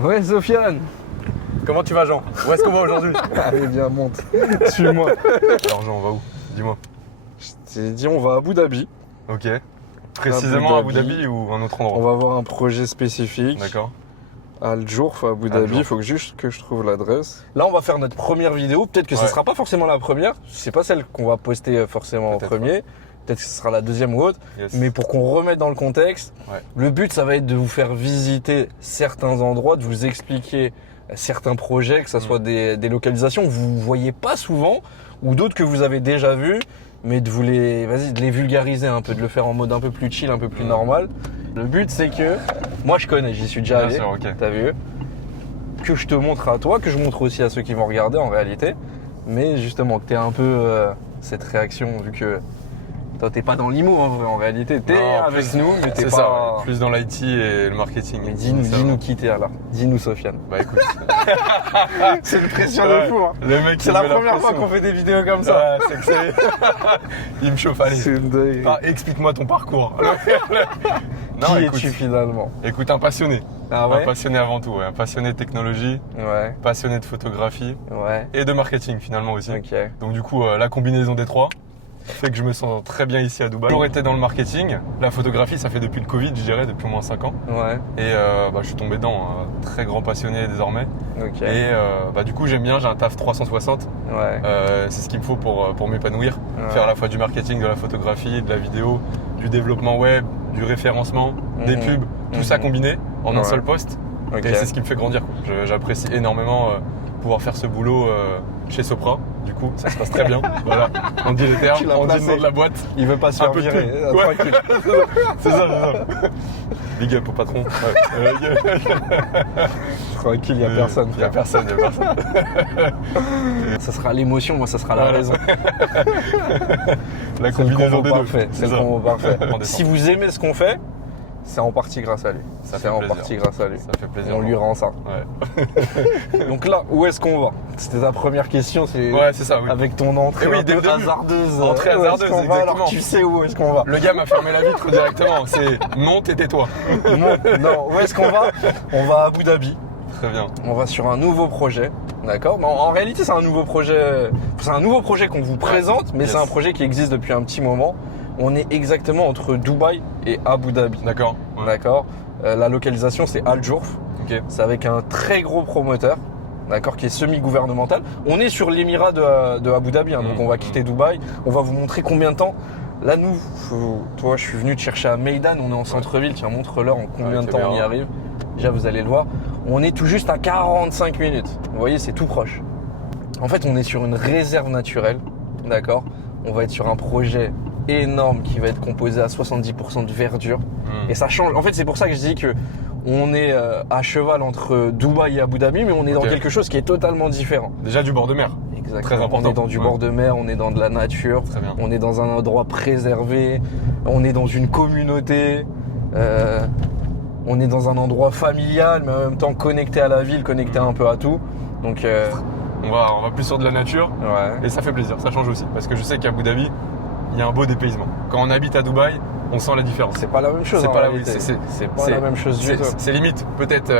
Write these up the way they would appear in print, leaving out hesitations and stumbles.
Ouais, Sofiane. Comment tu vas, Jean? Où est-ce qu'on va aujourd'hui? Allez, viens, monte. Suis-moi. Alors, Jean, on va où? Dis-moi. Je t'ai dit, on va à Abu Dhabi. Ok. Précisément à Abu Dhabi. Dhabi ou un autre On endroit? va voir un projet spécifique. D'accord. À Al Jourf, à Abu Al Dhabi. Il Jourf. faut juste que je trouve l'adresse. Là, on va faire notre première vidéo. Peut-être que ce Ouais. sera pas forcément la première. C'est pas celle qu'on va poster forcément en Peut-être premier. Peut-être que ce sera la deuxième ou autre. Yes. Mais pour qu'on remette dans le contexte, Ouais. le but, ça va être de vous faire visiter certains endroits, de vous expliquer certains projets, que ce soit des localisations que vous voyez pas souvent ou d'autres que vous avez déjà vues, mais de vous de les vulgariser un peu, de le faire en mode un peu plus chill, un peu plus normal. Le but, c'est que moi, je connais, j'y suis déjà Bien allé. sûr, ok. T'as vu? Que je te montre à toi, que je montre aussi à ceux qui vont regarder en réalité. Mais justement, que tu aies un peu cette réaction, vu que toi, t'es pas dans l'IMO en vrai, en réalité. T'es Non, avec plus- nous, mais t'es C'est pas. ça, plus dans l'IT et le marketing. Mais Ça dis-nous va. qui t'es alors. Dis-nous, Sofiane. Bah écoute. C'est une pression Ouais. de fou, hein. Le mec, C'est il la met première fois pression. qu'on fait des vidéos comme ça. Ouais, c'est que c'est. Il me chauffe, allez. C'est une dingue. Ah, explique-moi ton parcours. Qui écoute, es-tu finalement? écoute, un passionné. Ah Un ouais? passionné avant tout, ouais. Un passionné de technologie, Ouais, passionné de photographie ouais. et de marketing finalement aussi. Ok. Donc du coup, la combinaison des trois fait que je me sens très bien ici à Dubaï. J'ai toujours été dans le marketing. La photographie, ça fait depuis le Covid, je dirais, depuis au moins 5 ans. Ouais, Et je suis tombé dedans, très grand passionné désormais. ok. Et du coup, j'aime bien, j'ai un taf 360. Ouais. C'est ce qu'il me faut pour m'épanouir. Ouais. Faire à la fois du marketing, de la photographie, de la vidéo, du développement web, du référencement, des pubs, tout ça combiné en un Ouais. seul poste. Ok. Et c'est ce qui me fait grandir, quoi. J'apprécie énormément pouvoir faire ce boulot chez Sopra. Du coup, ça se passe très bien. Voilà. On dit les termes, Tu l'as on dit placé. le nom de la boîte. Il veut pas se Un faire peu de virer. pub. Ouais. Tranquille. C'est ça. Big up au patron. Ouais. Tranquille, y a personne. Il y a frère. personne. Ça sera l'émotion, moi ça sera la Voilà. raison. La C'est le combinaison combo des deux. parfait. C'est le ça. combo parfait. On descend. Si vous aimez ce qu'on fait, c'est en partie grâce à lui. Ça C'est fait en plaisir. partie grâce à lui. Ça fait plaisir. On lui rend ça. Ouais. Donc là, où est-ce qu'on va? C'était ta première question, c'est Ouais, c'est ça, oui. avec ton entrée Eh oui, un dès peu le début. hasardeuse. Entrée Où est-ce hasardeuse, qu'on va, alors exactement. tu sais où est-ce qu'on va. Le gars m'a fermé la vitre directement. C'est monte et tais-toi. Non, où est-ce qu'on va? On va à Abu Dhabi. Très bien. On va sur un nouveau projet, d'accord? Mais en réalité, c'est un nouveau projet qu'on vous présente, mais Yes. c'est un projet qui existe depuis un petit moment. On est exactement entre Dubaï et Abu Dhabi, D'accord. Ouais. d'accord? La localisation, c'est Al Jourf. Ok. C'est avec un très gros promoteur, d'accord, qui est semi-gouvernemental. On est sur l'émirat de Abu Dhabi, hein, donc on va quitter Dubaï. On va vous montrer combien de temps. Là, nous, toi, je suis venu te chercher à Meydan, on est en centre-ville. Tiens, montre-leur en combien de c'est temps bien. on y arrive. Déjà, vous allez le voir. On est tout juste à 45 minutes. Vous voyez, c'est tout proche. En fait, on est sur une réserve naturelle, d'accord? On va être sur un projet énorme qui va être composé à 70% de verdure. Et ça change. En fait, c'est pour ça que je dis que on est à cheval entre Dubaï et Abu Dhabi, mais on est dans Ok. quelque chose qui est totalement différent. Déjà du bord de mer. Exactement. Très important. On est dans du Ouais. bord de mer, on est dans de la nature, Très bien. on est dans un endroit préservé, on est dans une communauté, on est dans un endroit familial, mais en même temps connecté à la ville, connecté un peu à tout. Donc, On va plus sur de la nature ouais. et ça fait plaisir. Ça change aussi parce que je sais qu'à Abu Dhabi, il y a un beau dépaysement. Quand on habite à Dubaï, on sent la différence. C'est pas la même chose. C'est en pas la- réalité. c'est- C'est pas la même chose du tout. C'est limite. Peut-être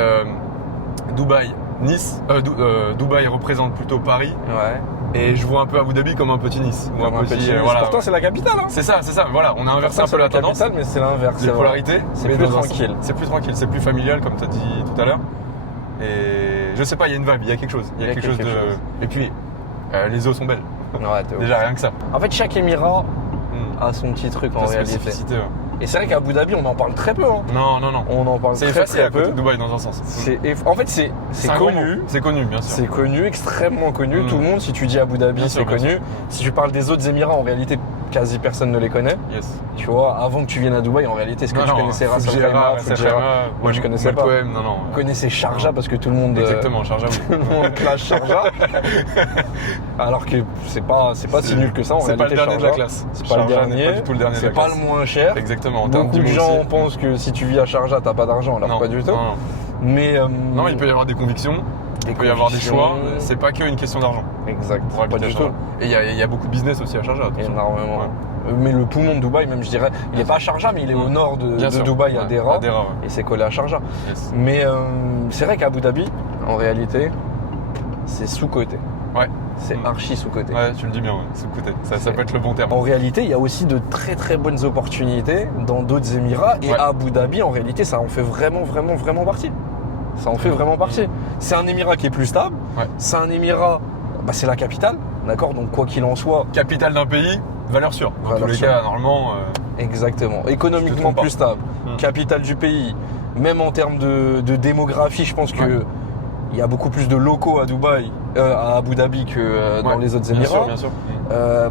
Dubaï, Nice. Dubaï représente plutôt Paris Ouais. et je vois un peu Abu Dhabi comme un petit Nice. Ou Comme un petit. voilà. Pourtant, c'est la capitale. Hein. C'est ça. Voilà, on a inversé un peu la tendance. capitale, mais c'est l'inverse. Les c'est vrai. polarités. C'est mais plus dans un tranquille. sens- C'est plus tranquille, c'est plus familial comme tu as dit tout à l'heure. Et je sais pas, il y a une vibe, il y a quelque chose. Il y a quelque chose de. Et puis, les eaux sont belles. Ouais, t'es ouf. Déjà rien que ça. En fait, chaque émirat a son petit truc en Sa réalité. spécificité, ouais. Et c'est vrai qu'à Abu Dhabi, on en parle très peu. Hein. Non. On en parle C'est très, effacé très à côté peu. de Dubaï dans un sens. En fait, c'est un grand connu. mot. C'est connu, bien sûr. C'est connu, extrêmement connu. Mm. Tout le monde, si tu dis Abu Dhabi, Bien c'est sûr, bien connu. sûr. Si tu parles des autres émirats, en réalité, quasi personne ne les connaît. Yes. Tu vois, avant que tu viennes à Dubaï, en réalité, est-ce que tu connaissais Ras Al Khaimah, Fujairah? Moi, je connaissais pas. Poème, non. Je connaissais Sharjah parce que tout le monde. Exactement, Sharjah. Tout le monde clash Sharjah. Alors que c'est pas si nul que ça en C'est pas réalité. le dernier de la Sharjah. classe. C'est pas le Sharjah n'est dernier. pas du tout le dernier de C'est la pas classe. le moins cher. Exactement. En termes Beaucoup de d'humour gens aussi. pensent que si tu vis à Sharjah, t'as pas d'argent, alors Non, pas du tout. Non, Mais Non, il peut y avoir des convictions. Il peut y avoir des choix. C'est pas qu'une question d'argent. Exact. Pour Pas habiter à du tout. Sharjah. Et il y a beaucoup de business aussi à Sharjah. attention. Énormément. Ouais. mais le poumon de Dubaï, même je dirais. Il n'est pas à Sharjah, mais il est au nord de Dubaï, à Deira. Et c'est collé à Sharjah. Yes. Mais c'est vrai qu'à Abu Dhabi, en réalité, c'est sous-coté. Ouais. C'est archi sous-coté. Ouais, tu le dis bien, ouais. Sous-coté. Ça peut être le bon terme. En réalité, il y a aussi de très très bonnes opportunités dans d'autres Émirats. Et Abu Dhabi, en réalité, ça en fait vraiment partie. Ça en fait vraiment partie. C'est un Émirat qui est plus stable. Ouais. C'est un Émirat, c'est la capitale. D'accord, donc quoi qu'il en soit. Capitale d'un pays, valeur sûre. Dans tous les cas, normalement. Exactement. Économiquement plus stable. Capitale du pays. Même en termes de démographie, je pense que il y a beaucoup plus de locaux à Dubaï, à Abu Dhabi que dans les autres Émirats. Bien sûr.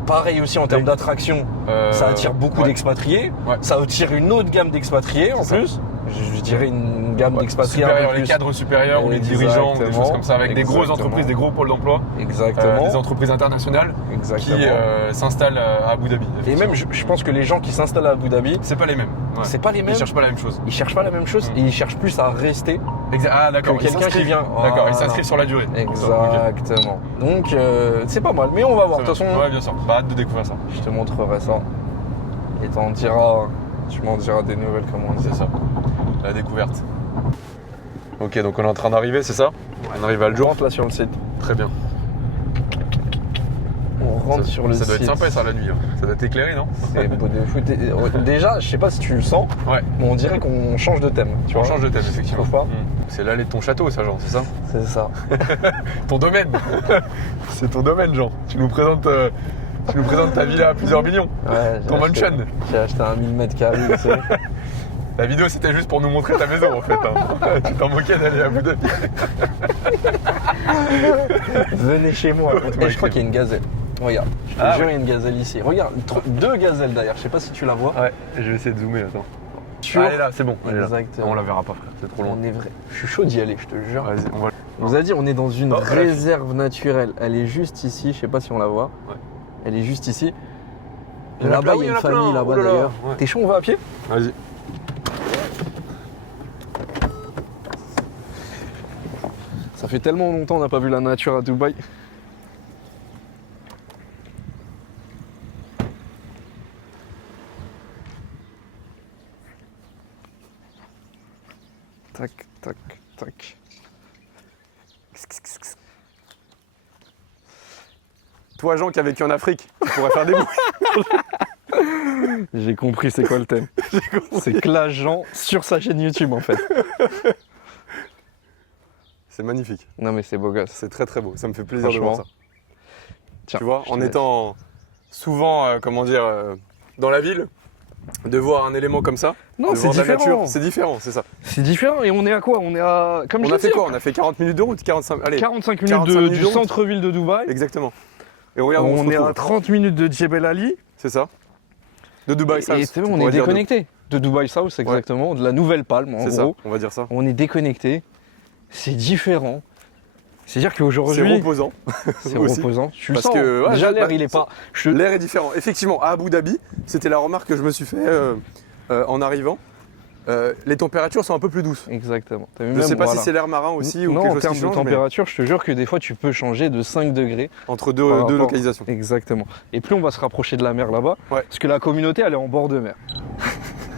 Pareil aussi en termes d'attraction, ça attire beaucoup d'expatriés. Ouais. Ça attire une autre gamme d'expatriés en plus. Je dirais une gamme d'expatriés un peu plus. Les cadres supérieurs ou les dirigeants, des choses comme ça, avec des grosses entreprises, des gros pôles d'emploi. Exactement. Des entreprises internationales qui s'installent à Abu Dhabi. Et même, je pense que les gens qui s'installent à Abu Dhabi, c'est pas les mêmes. Ouais. C'est pas les mêmes. Ils cherchent pas la même chose. Ils cherchent pas la même chose et ils cherchent plus à rester. Ah d'accord. Quelqu'un qui vient. D'accord. Ils s'inscrivent sur la durée. Exactement. Donc c'est pas mal. Mais on va voir. De toute façon. Ouais, bien sûr. Hâte de découvrir ça. Je te montrerai ça. Et tu m'en diras des nouvelles, comme on dit. C'est ça. La découverte. Ok, donc on est en train d'arriver, c'est ça? On arrive à Al Jour. On rentre là sur le site. Très bien. On rentre sur le site. Ça doit être sympa ça la nuit. Hein. Ça doit être éclairé, non? C'est beau de fou. Déjà, je sais pas si tu le sens, mais on dirait qu'on change de thème. Tu vois, on change de thème, effectivement. Pas c'est l'allée de ton château, ça, Jean, c'est ça? C'est ça. Ton domaine. C'est ton domaine, Jean. Tu nous présentes ta villa à plusieurs millions. Ouais, ton mansion. J'ai acheté un 1000 mètres carrés, tu sais. La vidéo, c'était juste pour nous montrer ta maison, en fait. Hein. Tu t'en moquais d'aller à Abu Dhabi. Venez chez moi. Et je crois qu'il y a une gazelle. Regarde, je te jure, il y a une gazelle ici. Regarde, 2 gazelles d'ailleurs, je sais pas si tu la vois. Ouais, je vais essayer de zoomer, attends. Elle est là, c'est bon. Exactement. On la verra pas, frère, c'est trop loin. On est vrai. Je suis chaud d'y aller, je te jure. Vas-y, on va. On vous a dit, on est dans une réserve naturelle. Elle est juste ici, je sais pas si on la voit. Ouais. Elle est juste ici. Là-bas, il y a une famille là-bas d'ailleurs. Ouais. T'es chaud, on va à pied? Vas-y. Ça fait tellement longtemps qu'on n'a pas vu la nature à Dubaï. Tac, tac, tac. Toi, Jean, qui a vécu en Afrique, tu pourrais faire des bruits. J'ai compris c'est quoi le thème. C'est Clash Jean sur sa chaîne YouTube en fait. C'est magnifique. Non mais c'est beau gosse. C'est très très beau, ça me fait plaisir de voir ça. Tiens, tu vois, en étant souvent, dans la ville, de voir un élément comme ça, non, c'est différent. C'est différent, c'est ça. C'est différent et on est à quoi? On est à... Comme on a fait quoi? On a fait 40 minutes de route, 45 minutes du centre-ville de Dubaï. Exactement. Et regarde, on est à 30 minutes de Jebel Ali. C'est ça. De Dubaï South. Et c'est bon, on est déconnecté. De Dubaï South, exactement. De la Nouvelle Palme, en gros. C'est ça, on va dire ça. On est déconnecté. C'est différent. C'est-à-dire qu'aujourd'hui... C'est reposant. C'est reposant. Tu le Parce sens. que, déjà, l'air, il est pas... L'air est différent. Effectivement, à Abu Dhabi, c'était la remarque que je me suis fait en arrivant. Les températures sont un peu plus douces. Exactement. Je ne sais pas si c'est l'air marin aussi ou quelque chose qui change. En termes de température, je te jure que des fois, tu peux changer de 5 degrés. Entre deux localisations. Exactement. Et plus on va se rapprocher de la mer là-bas, parce que la communauté, elle est en bord de mer.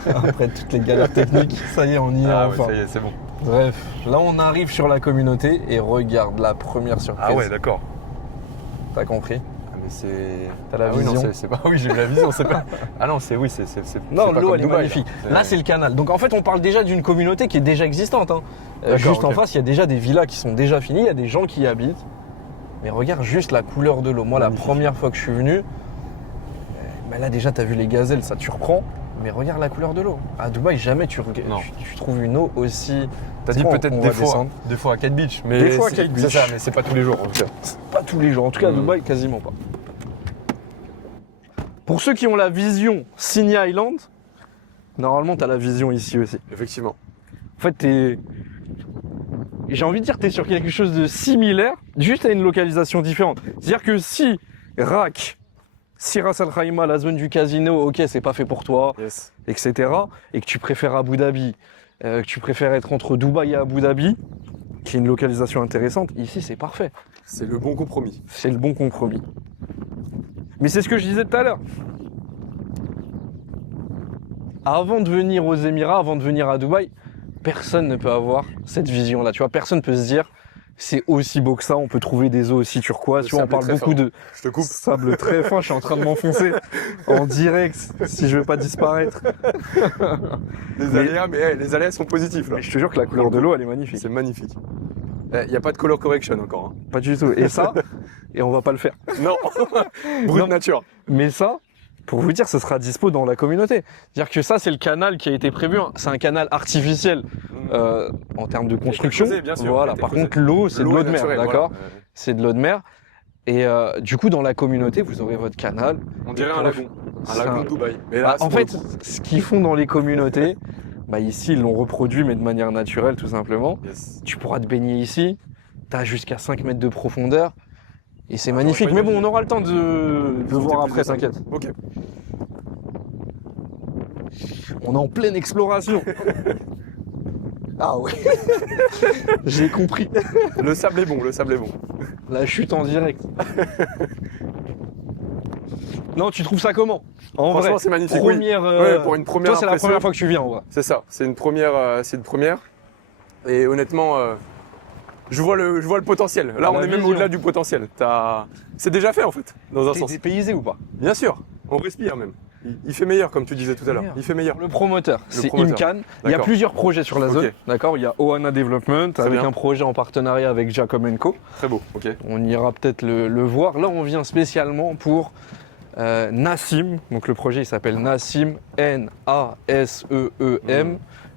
Après toutes les galères techniques, ça y est, on y est enfin. Ouais, ça y est, c'est bon. Bref, là on arrive sur la communauté et regarde la première surprise. Ah ouais, d'accord. T'as compris? Ah mais c'est... T'as la vision? Non, c'est pas... Oui, j'ai la vision, c'est pas... Ah non, c'est... Oui, c'est... Non, l'eau elle est magnifique. Là c'est le canal. Donc en fait on parle déjà d'une communauté qui est déjà existante. Hein. Juste en face, il y a déjà des villas qui sont déjà finies, il y a des gens qui y habitent. Mais regarde juste la couleur de l'eau. Moi la première fois que je suis venu, là déjà t'as vu les gazelles, ça tu reprends. Mais regarde la couleur de l'eau. À Dubaï, jamais tu trouves une eau aussi... T'as dit peut-être des fois à Kite Beach. Mais des fois à Kite Beach. C'est ça, mais c'est pas tous les jours en tout cas. Pas tous les jours. En tout cas, à Dubaï, quasiment pas. Pour ceux qui ont la vision Sinai Island, normalement, t'as la vision ici aussi. Effectivement. En fait, j'ai envie de dire que t'es sur quelque chose de similaire, juste à une localisation différente. C'est-à-dire que si Ras Al Khaimah, la zone du casino, ok, c'est pas fait pour toi, etc. Et que tu préfères Abu Dhabi, que tu préfères être entre Dubaï et Abu Dhabi, qui est une localisation intéressante, ici c'est parfait. C'est le bon compromis. C'est le bon compromis. Mais c'est ce que je disais tout à l'heure. avant de venir aux Émirats, avant de venir à Dubaï, personne ne peut avoir cette vision-là. Tu vois, personne ne peut se dire c'est aussi beau que ça, on peut trouver des eaux aussi turquoises. Tu vois, on parle beaucoup de sable très fin, je suis en train de m'enfoncer en direct si je veux pas disparaître. Les aléas sont positifs là. Mais je te jure que la couleur de l'eau, elle est magnifique. C'est magnifique. Il n'y a pas de color correction encore. Hein. Pas du tout. Et ça, et on va pas le faire. Non, brute nature. Mais ça, pour vous dire, ce sera dispo dans la communauté. C'est-à-dire que ça, c'est le canal qui a été prévu. C'est un canal artificiel en termes de construction. Creusé, bien sûr, voilà. Par contre, l'eau, c'est de l'eau de mer, d'accord voilà. C'est de l'eau de mer. Et du coup, dans la communauté, vous aurez votre canal. On dirait un lagon. Un lagon de Dubaï. Mais là, en fait, ce qu'ils font dans les communautés, ici, ils l'ont reproduit, mais de manière naturelle, tout simplement. Yes. Tu pourras te baigner ici. Tu as jusqu'à 5 mètres de profondeur. Et c'est magnifique. Mais bon, on aura le temps de voir après, t'inquiète. Ok. On est en pleine exploration. Ah ouais. J'ai compris. Le sable est bon, le sable est bon. La chute en direct. Non, tu trouves ça comment? En Franchement, vrai, c'est magnifique. première, ouais, pour une première toi, c'est la impression. première fois que tu viens, en vrai. C'est ça, c'est une première. Et honnêtement, je vois le potentiel. Là, on est même au-delà du potentiel. C'est déjà fait en fait, dans un T'es sens. dépaysé ou pas? Bien sûr, on respire même. Il fait meilleur, comme tu disais tout à l'heure. Il fait meilleur. Le promoteur, c'est promoteur. Imcan. Il y a plusieurs projets sur la zone. Ok. D'accord. Il y a Ohana Development avec bien. un projet en partenariat avec Jacob Co. Très beau, ok. On ira peut-être le voir. Là, on vient spécialement pour Nassim. Donc le projet, il s'appelle Nassim, N-A-S-E-E-M.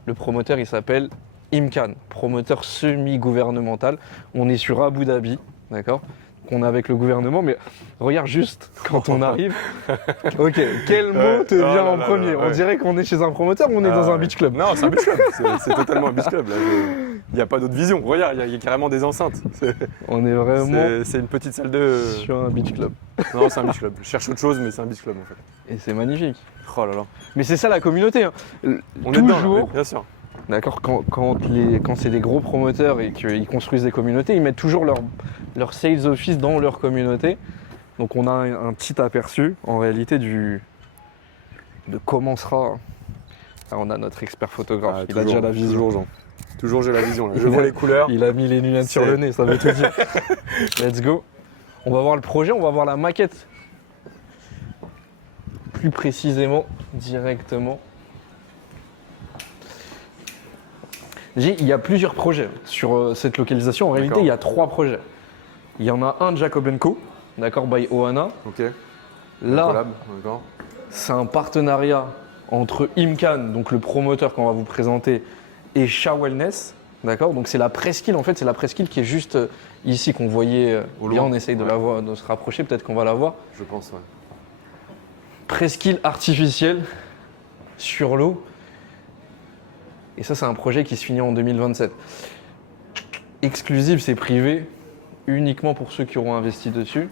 Le promoteur, il s'appelle Imcan, promoteur semi-gouvernemental. On est sur Abu Dhabi, d'accord? On est avec le gouvernement, mais regarde juste quand on arrive. Ok, quel mot te vient en premier? On dirait qu'on est chez un promoteur ou on est dans un beach club? Non, c'est un beach club. C'est totalement un beach club. Il n'y a pas d'autre vision. Regarde, il y a carrément des enceintes. On est vraiment C'est une petite salle de. sur un beach club. Non, c'est un beach club. Je cherche autre chose, mais c'est un beach club en fait. Et c'est magnifique. Oh là là. Mais c'est ça la communauté. Hein. On est dedans, Toujours, là, bien sûr. d'accord, quand c'est des gros promoteurs et qu'ils construisent des communautés, ils mettent toujours leur sales office dans leur communauté. Donc on a un petit aperçu en réalité de comment sera. Ah, on a notre expert photographe, il a déjà la vision. Toujours j'ai la vision. Là. Je vois les couleurs. Il a mis les lunettes sur le nez, ça veut tout dire. Let's go. On va voir le projet, on va voir la maquette. Plus précisément, directement. Il y a plusieurs projets sur cette localisation. En réalité, il y a 3 projets. Il y en a un Jacob Co, d'accord, by Ohana. Ok. Là, Collab, d'accord. c'est un partenariat entre Imcan, donc le promoteur qu'on va vous présenter, et Sha Wellness, d'accord. Donc c'est la presqu'île, en fait, c'est la presqu'île qui est juste ici qu'on voyait. Au Bien, loin. on essaye de Ouais. la voir, de se rapprocher, peut-être qu'on va la voir. Je pense, ouais. Presqu'île artificielle sur l'eau. Et ça, c'est un projet qui se finit en 2027. Exclusif, c'est privé, uniquement pour ceux qui auront investi dessus.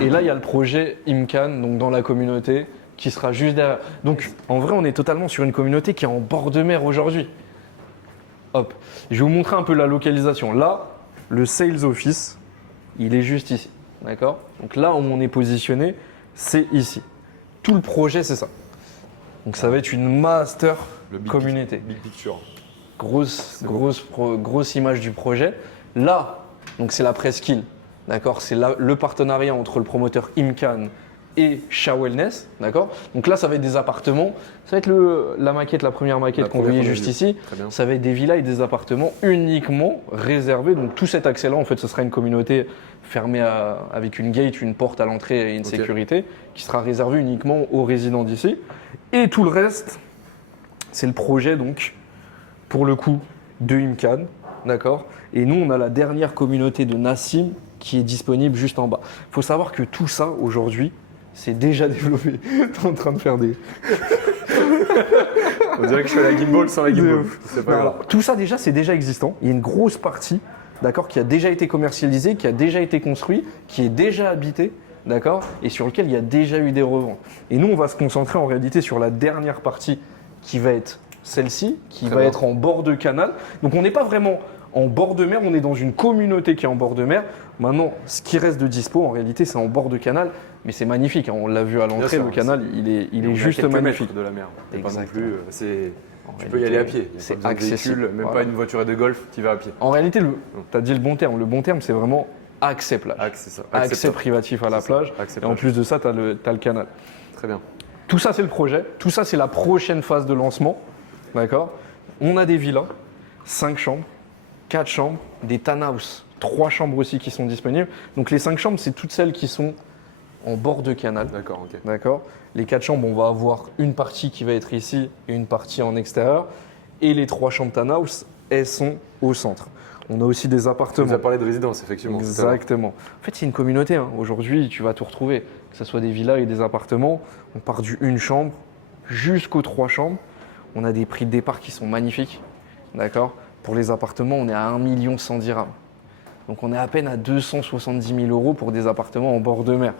Et là, il y a le projet Imcan, donc dans la communauté, qui sera juste derrière. Donc, en vrai, on est totalement sur une communauté qui est en bord de mer aujourd'hui. Hop, je vais vous montrer un peu la localisation. Là, le sales office, il est juste ici, d'accord? Donc là où on est positionné, c'est ici. Tout le projet, c'est ça. Donc ça va être une master communauté. Big picture. Grosse image du projet. Là, donc c'est la presqu'île, d'accord? C'est le partenariat entre le promoteur Imcan et Sha Wellness, d'accord? Donc là, ça va être des appartements. Ça va être la maquette, la première maquette qu'on voyait juste ici. Très bien. Ça va être des villas et des appartements uniquement réservés. Donc tout cet accès-là, en fait, ce sera une communauté fermée avec une gate, une porte à l'entrée et une sécurité qui sera réservée uniquement aux résidents d'ici. Et tout le reste, c'est le projet donc, pour le coup, de Imcan, d'accord? Et nous, on a la dernière communauté de Nassim qui est disponible juste en bas. Il faut savoir que tout ça, aujourd'hui, c'est déjà développé. T'es en train de faire des... On dirait que je fais la gimbal sans la gimbal. C'est pas grave. Tout ça, déjà, c'est déjà existant. Il y a une grosse partie, d'accord, qui a déjà été commercialisée, qui a déjà été construit, qui est déjà habité, d'accord, et sur lequel il y a déjà eu des reventes. Et nous, on va se concentrer en réalité sur la dernière partie qui va être celle-ci, qui va être en bord de canal. Donc on n'est pas vraiment en bord de mer, on est dans une communauté qui est en bord de mer. Maintenant, ce qui reste de dispo, en réalité, c'est en bord de canal, mais c'est magnifique. On l'a vu à l'entrée, le canal, il est juste magnifique. De la mer. Et pas non Exactement. plus, tu peux y aller à pied. C'est pas besoin de accessible. véhicule, même Voilà. pas une voiture de golf, tu vas à pied. En réalité, tu as dit le bon terme. Le bon terme, c'est vraiment accès plage. C'est ça. Accès privatif à la plage. Accès Et en plage. plus de ça, tu as le canal. Très bien. Tout ça, c'est le projet. Tout ça, c'est la prochaine phase de lancement. D'accord. On a des villas, 5 chambres, 4 chambres, des townhouses, 3 chambres aussi qui sont disponibles. Donc les 5 chambres, c'est toutes celles qui sont en bord de canal. D'accord, ok. D'accord. Les 4 chambres, on va avoir une partie qui va être ici et une partie en extérieur. Et les 3 chambres townhouse, elles sont au centre. On a aussi des Tu appartements. nous as parlé de résidence, effectivement. tout à l'heure. Exactement. En fait, c'est une communauté. Aujourd'hui, tu vas tout retrouver. Que ce soit des villas et des appartements. On part du 1 chambre jusqu'aux 3 chambres. On a des prix de départ qui sont magnifiques. D'accord. Pour les appartements, on est à 1 110 000 dirhams. Donc on est à peine à 270 000 euros pour des appartements en bord de mer.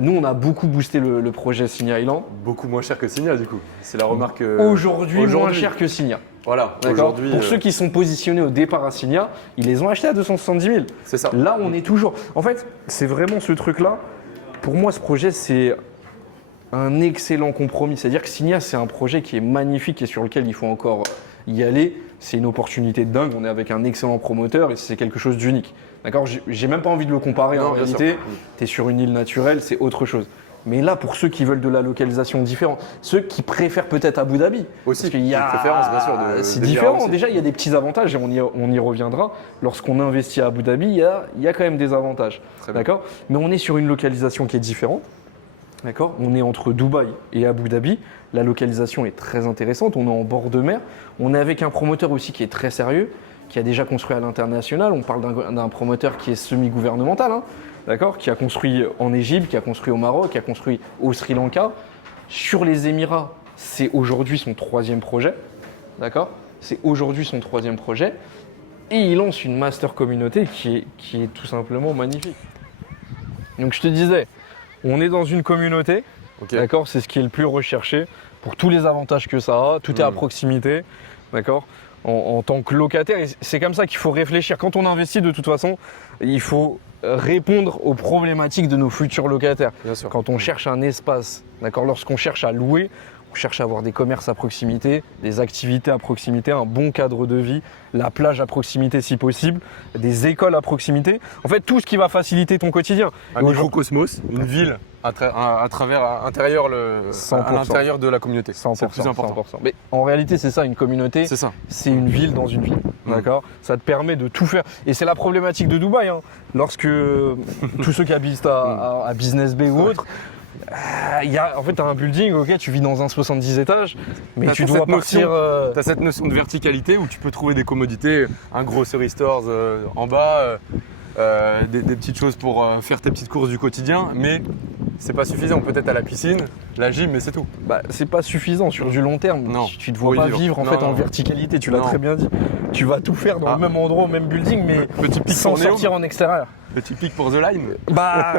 Nous, on a beaucoup boosté le projet Signia Island. Beaucoup moins cher que Signia, du coup. C'est la remarque. Aujourd'hui, moins cher que Signia. Voilà. D'accord. Aujourd'hui, Pour ceux qui sont positionnés au départ à Signia, ils les ont achetés à 270 000. c'est ça. Là, on est toujours. En fait, c'est vraiment ce truc-là. Pour moi, ce projet, c'est un excellent compromis. C'est-à-dire que Signia, c'est un projet qui est magnifique et sur lequel il faut encore y aller. C'est une opportunité de dingue. On est avec un excellent promoteur et c'est quelque chose d'unique. D'accord. J'ai même pas envie de le comparer Non, en bien réalité. sûr. Tu es sur une île naturelle, c'est autre chose. Mais là, pour ceux qui veulent de la localisation différente, ceux qui préfèrent peut-être Abu Dhabi, Aussi, parce qu'il y a une préférence, bien sûr, de c'est Émirats différent. aussi. Déjà, il y a des petits avantages et on y reviendra. Lorsqu'on investit à Abu Dhabi, il y a quand même des avantages. Très bien. D'accord. Mais on est sur une localisation qui est différente. D'accord. On est entre Dubaï et Abu Dhabi. La localisation est très intéressante. On est en bord de mer. On est avec un promoteur aussi qui est très sérieux, qui a déjà construit à l'international. On parle d'un promoteur qui est semi-gouvernemental, hein, d'accord, qui a construit en Égypte, qui a construit au Maroc, qui a construit au Sri Lanka. Sur les Émirats, c'est aujourd'hui son 3e projet. D'accord. C'est aujourd'hui son 3e projet. Et il lance une master communauté qui est tout simplement magnifique. Donc je te disais, on est dans une communauté. Ok. D'accord, c'est ce qui est le plus recherché pour tous les avantages que ça a. Tout est à proximité, d'accord. En tant que locataire, et c'est comme ça qu'il faut réfléchir. Quand on investit, de toute façon, il faut répondre aux problématiques de nos futurs locataires. Bien sûr. Quand on cherche un espace, d'accord, lorsqu'on cherche à louer, on cherche à avoir des commerces à proximité, des activités à proximité, un bon cadre de vie, la plage à proximité si possible, des écoles à proximité. En fait, tout ce qui va faciliter ton quotidien. Un Et aujourd'hui- microcosmos, une ville à travers, à l'intérieur de la communauté. 100%, C'est le plus important. 100%. Mais en réalité, c'est ça, une communauté, C'est ça. c'est une ville dans une ville. D'accord. Ça te permet de tout faire. Et c'est la problématique de Dubaï. Hein. Lorsque tous ceux qui habitent à Business Bay ou autre, en fait, tu as un building, ok, tu vis dans un 70 étages, mais T'as tu cette dois notion- partir. Tu as cette notion de verticalité où tu peux trouver des commodités, un grocery stores en bas, des petites choses pour faire tes petites courses du quotidien, mais c'est pas suffisant. Peut-être à la piscine, la gym, mais c'est tout. Bah, c'est pas suffisant sur du long terme. Non. Tu te vois Faut y pas vivre. vivre en Non, fait en non. verticalité, tu l'as Non. très bien dit. Tu vas tout faire dans Ah. le même endroit, au même building, mais Petit pic sans pour Néo. sortir en extérieur. Petit pic pour The Line. Bah,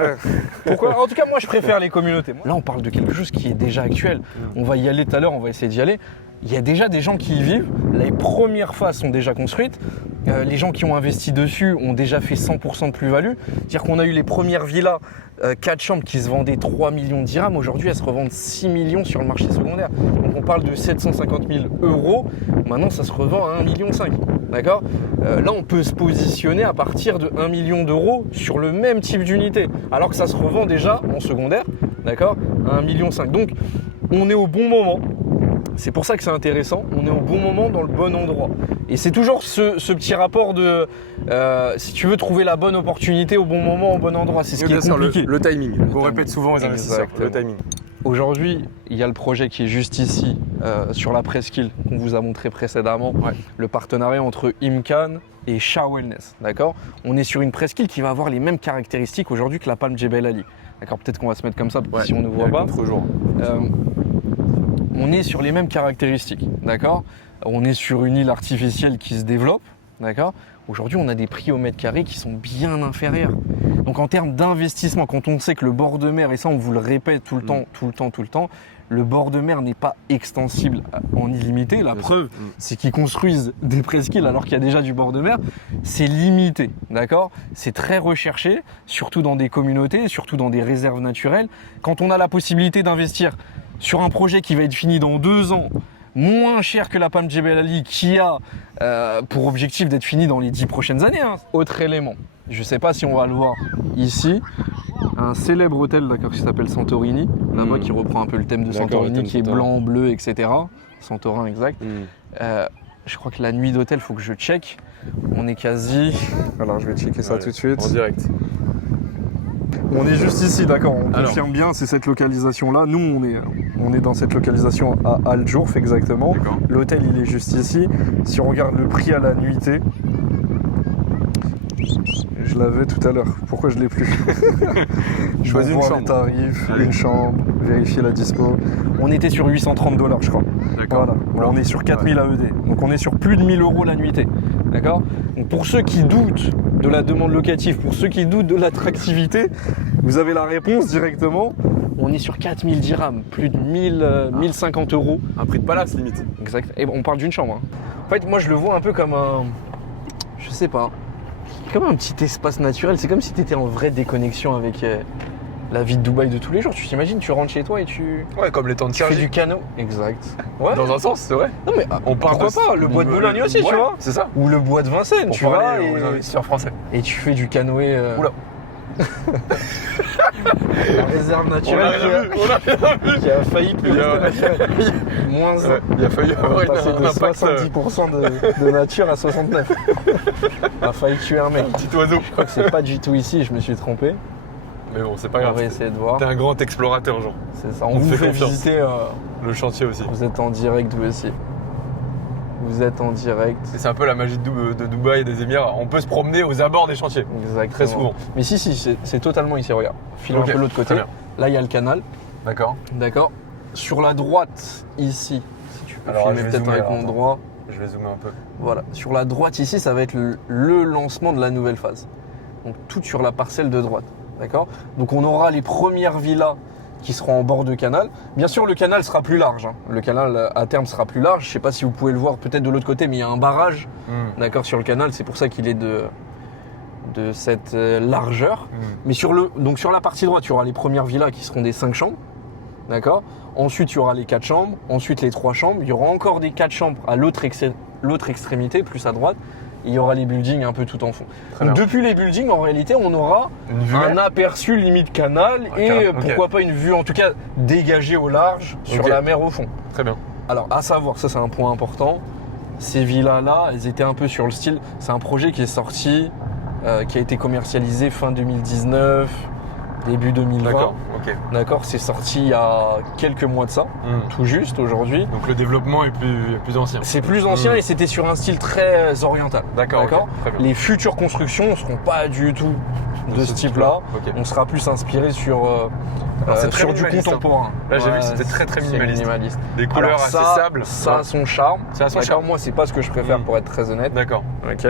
pourquoi? En tout cas, moi, je préfère les communautés. Là, on parle de quelque chose qui est déjà actuel. On va y aller tout à l'heure, on va essayer d'y aller. Il y a déjà des gens qui y vivent. Les premières phases sont déjà construites. Les gens qui ont investi dessus ont déjà fait 100% de plus-value. C'est-à-dire qu'on a eu les premières villas 4 chambres qui se vendaient 3 millions de dirhams. Aujourd'hui, elles se revendent 6 millions sur le marché secondaire. Donc, on parle de 750 000 euros. Maintenant, ça se revend à 1,5 million. D'accord. Là, on peut se positionner à partir de 1 million d'euros sur le même type d'unité. Alors que ça se revend déjà en secondaire, d'accord, à 1,5 million. Donc, on est au bon moment. C'est pour ça que c'est intéressant. On est au bon moment, dans le bon endroit. Et c'est toujours ce petit rapport de si tu veux trouver la bonne opportunité au bon moment, au bon endroit. C'est ce qui Bien est sûr, compliqué. le timing. On timing. répète souvent aux investisseurs. Exactement. Le timing. Aujourd'hui, il y a le projet qui est juste ici, sur la presqu'île, qu'on vous a montré précédemment. Ouais. Le partenariat entre Imkan et Shah Wellness. D'accord. On est sur une presqu'île qui va avoir les mêmes caractéristiques aujourd'hui que la Palme Jebel Ali. D'accord. Peut-être qu'on va se mettre comme ça si on ne voit pas. Contre-jour. On est sur les mêmes caractéristiques, d'accord. On est sur une île artificielle qui se développe, d'accord. Aujourd'hui, on a des prix au mètre carré qui sont bien inférieurs. Donc en termes d'investissement, quand on sait que le bord de mer, et ça on vous le répète tout le temps, le bord de mer n'est pas extensible en illimité. La preuve, c'est qu'ils construisent des presqu'îles alors qu'il y a déjà du bord de mer. C'est limité, d'accord? C'est très recherché, surtout dans des communautés, surtout dans des réserves naturelles. Quand on a la possibilité d'investir sur un projet qui va être fini dans 2 ans, moins cher que la Palm Jebel Ali, qui a pour objectif d'être fini dans les 10 prochaines années. Hein. Autre élément, je ne sais pas si on va le voir ici, un célèbre hôtel qui s'appelle Santorini, là-bas qui reprend un peu le thème de Santorini, qui est blanc, bleu, etc. Santorin, exact. Je crois que la nuit d'hôtel, il faut que je check. On est quasi... Alors je vais checker ça tout de suite. En direct. On est juste ici, d'accord, on confirme bien, c'est cette localisation-là. Nous, on est dans cette localisation à Al Jourf, exactement. L'hôtel, il est juste ici. Si on regarde le prix à la nuitée, je l'avais tout à l'heure. Pourquoi je l'ai plus? Choisis une chambre. Les tarifs, une chambre, vérifier la dispo. On était sur $830, je crois. D'accord. Voilà. On est sur 4000 AED. Donc on est sur plus de 1000 € la nuitée. D'accord? Donc pour ceux qui doutent de la demande locative, pour ceux qui doutent de l'attractivité, vous avez la réponse directement. On est sur 4000 dirhams, plus de 1050 €. Un prix de palace limite. Exact. Et on parle d'une chambre. Hein. En fait, moi je le vois un peu comme un... Je sais pas. Comme un petit espace naturel. C'est comme si tu étais en vraie déconnexion avec la vie de Dubaï de tous les jours. Tu t'imagines, tu rentres chez toi et tu... Ouais, comme les temps de Tu fais Cergy. du canot. Exact. Ouais. Dans un sens, c'est vrai. Non mais pourquoi pas, le bois de Boulogne aussi, tu vois. C'est ça. Ou le bois de Vincennes, tu vois. aux investisseurs français. Et tu fais du canoë. Oula. La réserve naturelle qui a failli plus rester naturelle. Moins 1. Ouais, il a fallu avoir passer de un impact. 70% de nature à 69%. Il a failli tuer un mec. Un petit oiseau. Je crois que c'est pas du tout ici, je me suis trompé. Mais bon, c'est pas On grave. va essayer de voir. T'es un grand explorateur, Jean. C'est ça, On on vous fait fait confiance. visiter. Le chantier aussi. Vous êtes en direct, vous aussi. Vous êtes en direct. Et c'est un peu la magie de Dubaï et des Émirats. On peut se promener aux abords des chantiers. Exactement. Très souvent. Mais si, c'est totalement ici, regarde. File Ok, un peu l'autre côté. très bien. Là, il y a le canal. D'accord. D'accord. Sur la droite, ici, si tu peux Alors, filmer je vais peut-être zoomer, avec alors, mon attends. droit. Je vais zoomer un peu. Voilà. Sur la droite, ici, ça va être le lancement de la nouvelle phase. Donc, tout sur la parcelle de droite. D'accord. Donc, on aura les premières villas qui seront en bord de canal. Bien sûr, le canal sera plus large. Hein. Le canal, à terme, sera plus large. Je ne sais pas si vous pouvez le voir peut-être de l'autre côté, mais il y a un barrage d'accord, sur le canal. C'est pour ça qu'il est de cette largeur. Mais sur la partie droite, il y aura les premières villas qui seront des 5 chambres. D'accord. Ensuite, il y aura les 4 chambres. Ensuite, les 3 chambres. Il y aura encore des 4 chambres à l'autre extrémité, plus à droite. Et il y aura les buildings un peu tout en fond. Donc, depuis les buildings, en réalité, on aura un aperçu limite canal et pourquoi pas une vue, en tout cas dégagée au large sur la mer au fond. Très bien. Alors, à savoir, ça c'est un point important. Ces villas-là, elles étaient un peu sur le style. C'est un projet qui est sorti, qui a été commercialisé fin 2019, début 2020. D'accord. Ok. D'accord, c'est sorti il y a quelques mois de ça, tout juste aujourd'hui. Donc le développement est plus ancien. C'est plus ancien et c'était sur un style très oriental. D'accord. Okay. Très bien. Les futures constructions ne seront pas du tout de ce type-là. Okay. On sera plus inspiré sur du contemporain. Là, j'ai vu que c'était très minimaliste. Des couleurs assez sables. Ça a son charme. Ça a son charme. Moi, c'est pas ce que je préfère pour être très honnête. D'accord. Ok.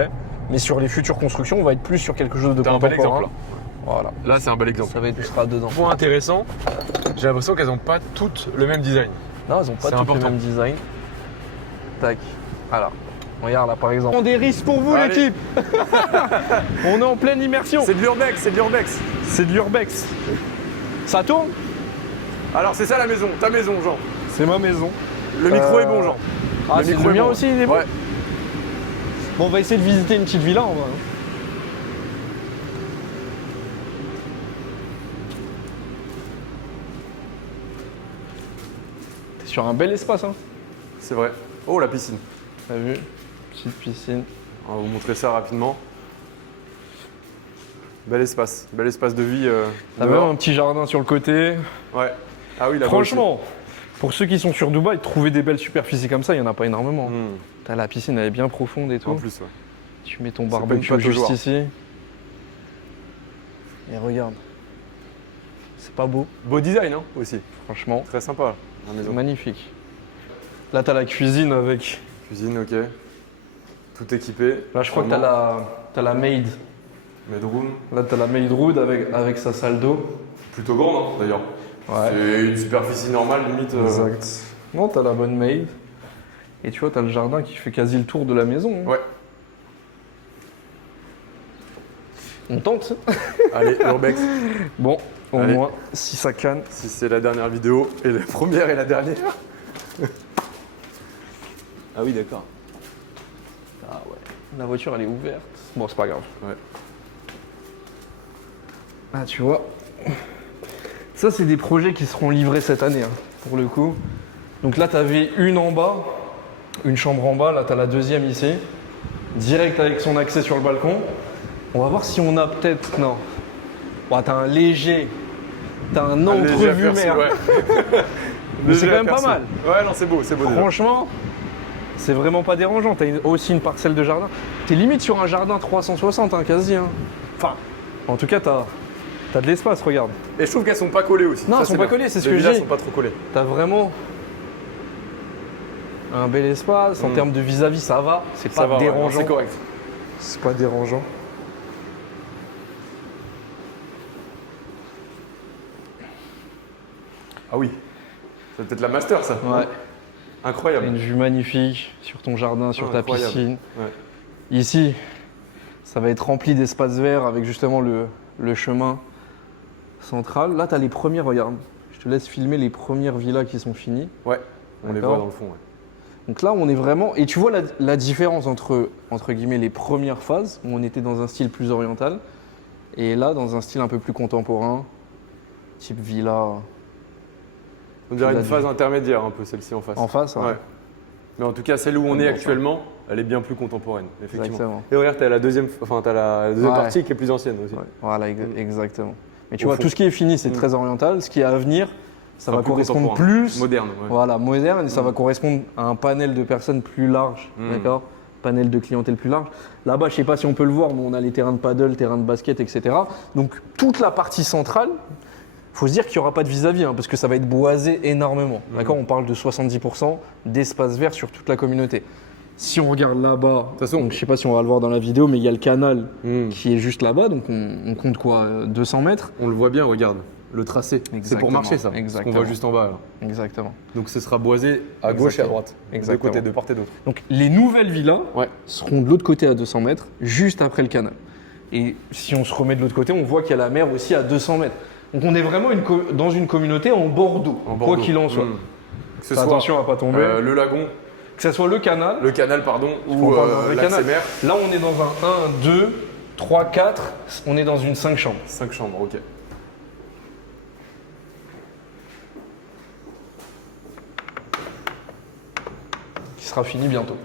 Mais sur les futures constructions, on va être plus sur quelque chose de T'as contemporain. un bel exemple là. Voilà. Là, c'est un bel exemple. Ça va être, tu seras dedans. Point intéressant, j'ai l'impression qu'elles n'ont pas toutes le même design. Non, elles n'ont pas toutes le même design. Tac. Alors, regarde là par exemple. On dérisque pour vous l'équipe. On est en pleine immersion. C'est de l'urbex, c'est de l'urbex. C'est de l'urbex. Ça tourne? Alors c'est ça la maison, ta maison Jean. C'est ma maison. Le micro est bon Jean. Ah, c'est le mien aussi, il est bon. Ouais. Bon, on va essayer de visiter une petite villa en vrai. Sur un bel espace, hein. C'est vrai. Oh, la piscine. T'as vu? Petite piscine. On va vous montrer ça rapidement. Bel espace de vie. T'as même un petit jardin sur le côté. Ouais. Ah oui, là. Franchement, pour ceux qui sont sur Dubaï, trouver des belles superficies comme ça, il n'y en a pas énormément. T'as la piscine, elle est bien profonde et tout. En plus, ouais. Tu mets ton barbecue juste ici. Et regarde. C'est pas beau? Beau design, hein, aussi. Franchement. Très sympa, la maison. Magnifique. Là, t'as la cuisine avec. Cuisine, ok. Tout équipé. Là, je crois que t'as la maid. Bedroom. Là, t'as la maid room avec sa salle d'eau. Plutôt grande, hein, d'ailleurs. Ouais. C'est une superficie normale, limite. Exact. Non, t'as la bonne mail. Et tu vois, t'as le jardin qui fait quasi le tour de la maison. Hein. Ouais. On tente. Allez, l'urbex. Bon, au Allez. moins, si ça canne. Si c'est la dernière vidéo, et la première et la dernière. Ah oui, d'accord. Ah ouais. La voiture, elle est ouverte. Bon, c'est pas grave. Ouais. Ah, tu vois. Ça, c'est des projets qui seront livrés cette année, hein, pour le coup. Donc là, t'avais une en bas, une chambre en bas. Là, t'as la deuxième ici. Direct avec son accès sur le balcon. On va voir si on a peut-être. Non. Bon, t'as un léger. T'as un entrevue aperçu, mer. ouais. Mais c'est Léger quand même aperçu. pas mal. Ouais, non, c'est beau déjà. Franchement, c'est vraiment pas dérangeant. T'as aussi une parcelle de jardin. T'es limite sur un jardin 360, hein, quasi. Hein. Enfin, en tout cas, t'as de l'espace, regarde. Et je trouve qu'elles sont pas collées aussi. Non, Ça, elles sont c'est pas bien. collées, c'est ce Les que je villas dis. sont pas trop collées. T'as vraiment un bel espace. En termes de vis-à-vis, ça va. C'est Ça pas va, ouais, dérangeant. c'est correct. C'est pas dérangeant. Ah oui. C'est peut-être la master, ça. Ouais. T'as Incroyable. une vue magnifique sur ton jardin, sur ta Incroyable. piscine. Ouais. Ici, ça va être rempli d'espaces verts avec justement le chemin central. Là, tu as les premières, regarde. Je te laisse filmer les premières villas qui sont finies. Ouais. On les D'accord. voit dans le fond. Ouais. Donc là, on est vraiment. Et tu vois la différence entre guillemets les premières phases où on était dans un style plus oriental et là dans un style un peu plus contemporain, type villa On dirait Villa une phase intermédiaire, un peu celle-ci en face. en face. Ouais. Mais en tout cas, celle où on est Bon, actuellement, elle est bien plus contemporaine, effectivement. Exactement. Et regarde, t'as la deuxième, Ouais. partie qui est plus ancienne aussi. Ouais, voilà, exactement. Mais tu Au vois, fond. tout ce qui est fini, c'est très oriental. Ce qui est à venir, ça va plus correspondre contemporain. plus Moderne. Ouais. voilà, moderne et ça va correspondre à un panel de personnes plus large, d'accord. Panel de clientèle plus large. Là-bas, je sais pas si on peut le voir, mais on a les terrains de paddle, terrains de basket, etc. Donc toute la partie centrale, faut se dire qu'il n'y aura pas de vis-à-vis, hein, parce que ça va être boisé énormément. D'accord, on parle de 70% d'espace vert sur toute la communauté. Si on regarde là-bas, façon- donc je sais pas si on va le voir dans la vidéo, mais il y a le canal Mm. qui est juste là-bas, donc on compte quoi, 200 mètres. On le voit bien, regarde. Le tracé. C'est pour Exactement, marcher, ça. Ce qu'on exactement. voit juste en bas. Là. Exactement. Donc ce sera boisé à gauche et à Exactement. droite. Exactement. De côté, de part et d'autre. Donc les nouvelles villas Ouais. seront de l'autre côté à 200 mètres, juste après le canal. Et si on se remet de l'autre côté, on voit qu'il y a la mer aussi à 200 mètres. Donc on est vraiment dans une communauté en bord d'eau, En quoi Bordeaux. qu'il en soit. Que ce Fais soit attention à pas tomber. le lagon, Que ce soit le canal, le canal, pardon, on ou parle d'un vrai l'accès canal. mer. Là on est dans un 1, 2, 3, 4, on est dans une 5 chambres. 5 chambres, ok. Qui sera fini bientôt.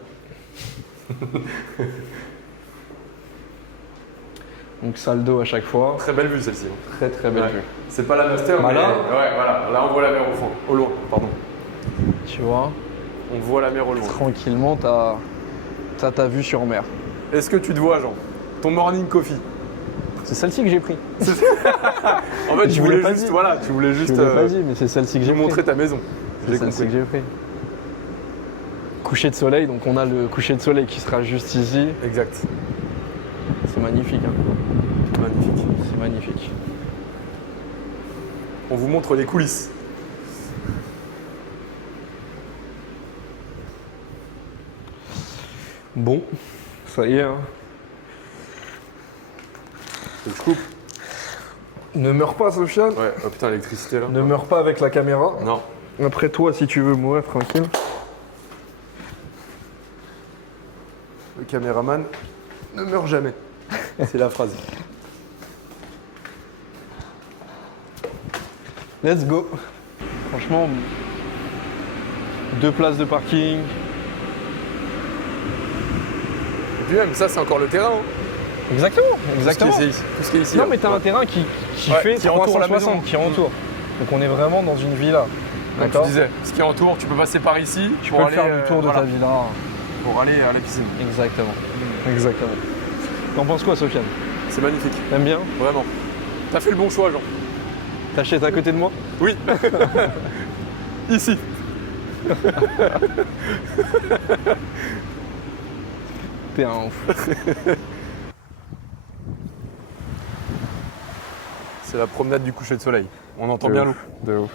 Donc salle d'eau à chaque fois. Très belle vue celle-ci. Hein. Très très belle Ouais. vue. C'est pas la master, Bah mais là- ouais, voilà. Là, on voit la mer au fond, au loin, pardon. Tu vois, On voit la mer au loin. tranquillement, t'as ta vue sur mer. Est-ce que tu te vois, Jean? Ton morning coffee. C'est celle-ci que j'ai pris. En fait, Je tu vous l'ai voulais pas juste, dit. voilà, tu voulais Je juste ne l'ai pas dit, mais c'est celle-ci que j'ai nous pris. montrer ta maison. C'est J'ai celle-ci compris. que j'ai pris. Coucher de soleil, donc on a le coucher de soleil qui sera juste ici. Exact. C'est magnifique, hein. Magnifique. C'est magnifique. On vous montre les coulisses. Bon, ça y est, hein. Je coupe. Ne meurs pas, Sofiane. Ouais. Oh putain, l'électricité là. Ne meurs pas avec la caméra. Non. Après toi, si tu veux mourir tranquille. Le caméraman ne meurt jamais. C'est la phrase. Let's go. Franchement, 2 places de parking. Et puis même, ça, c'est encore le terrain. Hein. Exactement, Tout ce qui est ici. Tout ce qui est ici. Non, là. mais t'as Ouais. un terrain qui Ouais, fait qui entoure la 360, maison. qui entoure. Donc on est vraiment dans une villa. Comme tu D'accord. disais, ce qui entoure, tu peux passer par ici Tu pour peux aller faire le tour de voilà, ta villa. pour aller à la piscine. Exactement. Exactement. T'en penses quoi, Sofiane? C'est magnifique, T'aimes bien? vraiment. T'as fait le bon choix, Jean. T'achètes à côté de moi? Oui. Ici. T'es un ouf. C'est la promenade du coucher de soleil. On entend De bien ouf, l'eau. de ouf.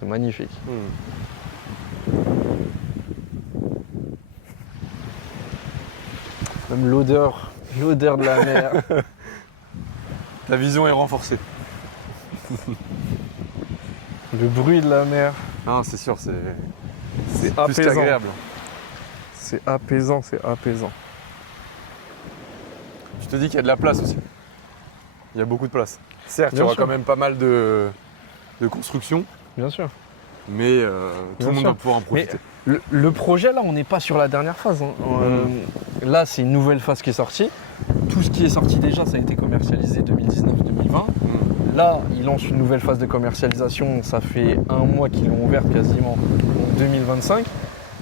C'est magnifique. Même l'odeur de la mer. Ta vision est renforcée. Le bruit de la mer. Non, c'est sûr, c'est plus apaisant. qu'agréable. C'est apaisant, c'est apaisant. Je te dis qu'il y a de la place aussi. Il y a beaucoup de place. Certes, il y Bien aura sûr. quand même pas mal de construction, Bien sûr. mais tout le monde sûr. va pouvoir en profiter. Le projet, là, on n'est pas sur la dernière phase. Hein. Là, c'est une nouvelle phase qui est sortie. Tout ce qui est sorti déjà, ça a été commercialisé 2019-2020. Là, ils lancent une nouvelle phase de commercialisation. Ça fait un mois qu'ils l'ont ouverte quasiment en 2025.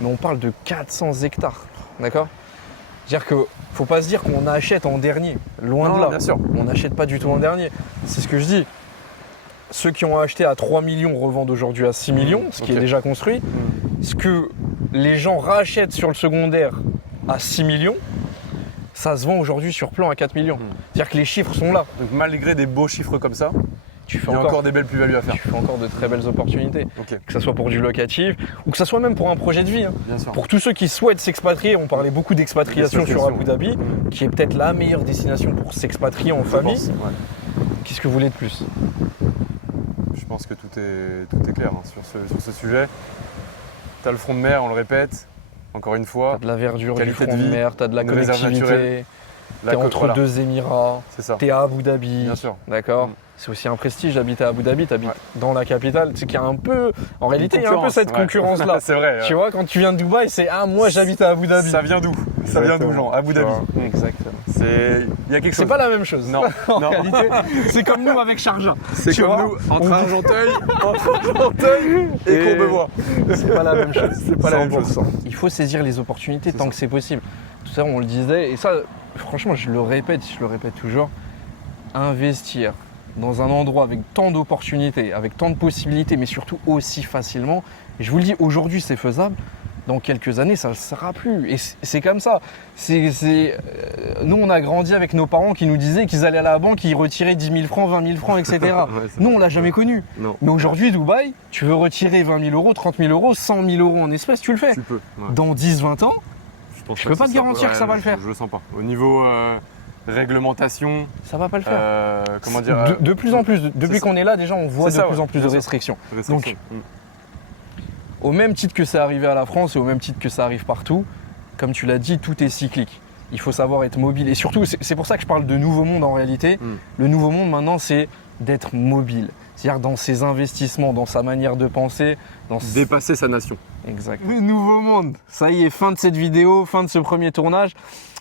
Mais on parle de 400 hectares. D'accord ? C'est-à-dire qu'il ne faut pas se dire qu'on achète en dernier. Loin Non, de là. bien sûr. On n'achète pas du tout en dernier. C'est ce que je dis. Ceux qui ont acheté à 3 millions revendent aujourd'hui à 6 millions, ce qui ok. est déjà construit. Ce que les gens rachètent sur le secondaire à 6 millions, ça se vend aujourd'hui sur plan à 4 millions. C'est-à-dire que les chiffres sont là. Donc malgré des beaux chiffres comme ça, Tu fais il y a encore des belles plus-values à faire. tu fais encore de très belles opportunités. Ok, Que ce soit pour du locatif ou que ce soit même pour un projet de vie. hein. bien sûr. Pour tous ceux qui souhaitent s'expatrier, on parlait beaucoup d'expatriation sur Abu Dhabi, qui est peut-être la meilleure destination pour s'expatrier en Je famille. pense, ouais. Qu'est-ce que vous voulez de plus? Je pense que tout est clair hein, sur ce sujet. Tu as le front de mer, on le répète, encore une fois. T'as de la verdure, du qualité front de de vie, mer, t'as de la une réserve connectivité, naturelle. t'es entre voilà, deux Émirats, c'est ça. t'es à Abu Dhabi, Bien sûr. d'accord? Mm. C'est aussi un prestige d'habiter à Abu Dhabi, t'habites Ouais. dans la capitale. Tu sais qu'il y a un peu, en réalité, il y a un peu Concurrence, cette ouais. concurrence-là. C'est vrai. Tu vois, quand tu viens de Dubaï, c'est ah, moi j'habite à Abu Dhabi. Ça vient d'où? Ça vient d'où, Jean? Abu Tu Dhabi. vois, Exactement. Il y a quelque chose. C'est pas la même chose. Non, en non. réalité, c'est comme nous avec Sharjah. C'est Tu comme vois, nous, entre Argenteuil et Et- Courbevoie. C'est pas la même chose. C'est pas la même 100%. chose. Il faut saisir les opportunités C'est tant ça. que c'est possible. Tout à l'heure, on le disait, et ça, franchement, je le répète toujours. Investir dans un endroit avec tant d'opportunités, avec tant de possibilités, mais surtout aussi facilement. Et je vous le dis, aujourd'hui, c'est faisable. Dans quelques années, ça ne le sera plus. Et c'est comme ça. Nous, on a grandi avec nos parents qui nous disaient qu'ils allaient à la banque, ils retiraient 10 000 francs, 20 000 francs, etc. Ouais, c'est Nous, vrai. on l'a jamais connu. Non. Mais aujourd'hui, Dubaï, tu veux retirer 20 000 euros, 30 000 euros, 100 000 euros en espèces, tu le fais. Tu peux. Ouais. Dans 10-20 ans, pense je peux pas te garantir que ça va le faire. Je le sens pas. Au niveau réglementation, ça va pas le faire. comment dire De plus en plus, depuis c'est qu'on est là, déjà, on voit C'est de ça, plus ouais, en plus de bien sûr. restrictions. restriction. Au même titre que c'est arrivé à la France et au même titre que ça arrive partout, comme tu l'as dit, tout est cyclique. Il faut savoir être mobile. Et surtout, c'est pour ça que je parle de nouveau monde en réalité. Le nouveau monde maintenant, c'est d'être mobile. C'est-à-dire dans ses investissements, dans sa manière de penser. Dépasser sa nation. Exact. Le nouveau monde. Ça y est, fin de cette vidéo, fin de ce premier tournage.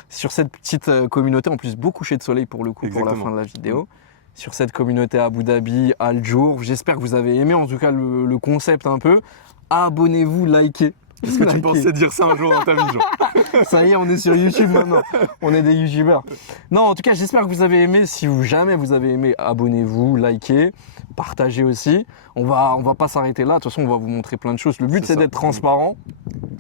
Sur cette petite communauté, en plus beau coucher de soleil pour le coup, Exactement. pour la fin de la vidéo. Sur cette communauté à Abu Dhabi, Al Jour. J'espère que vous avez aimé en tout cas le concept un peu. Abonnez-vous, likez. Est-ce que tu pensais dire ça un jour dans ta vie, Jean? Ça y est, on est sur YouTube maintenant. On est des youtubeurs. Non, en tout cas, j'espère que vous avez aimé. Si jamais vous avez aimé, abonnez-vous, likez, partagez aussi. On va pas s'arrêter là. De toute façon, on va vous montrer plein de choses. Le but, C'est c'est ça. d'être transparent,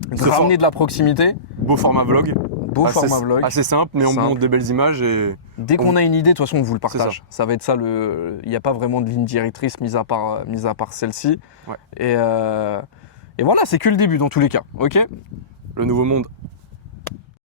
de C'est ramener fort. de la proximité. Beau format vlog. Beau format vlog. Assez simple, mais on Simple. montre des belles images et Dès qu'on a une idée, de toute façon, on vous le C'est partage. Ça va être ça. Il n'y a pas vraiment de ligne directrice mise à part celle-ci. Ouais. Et voilà, c'est que le début dans tous les cas. Ok ? le nouveau monde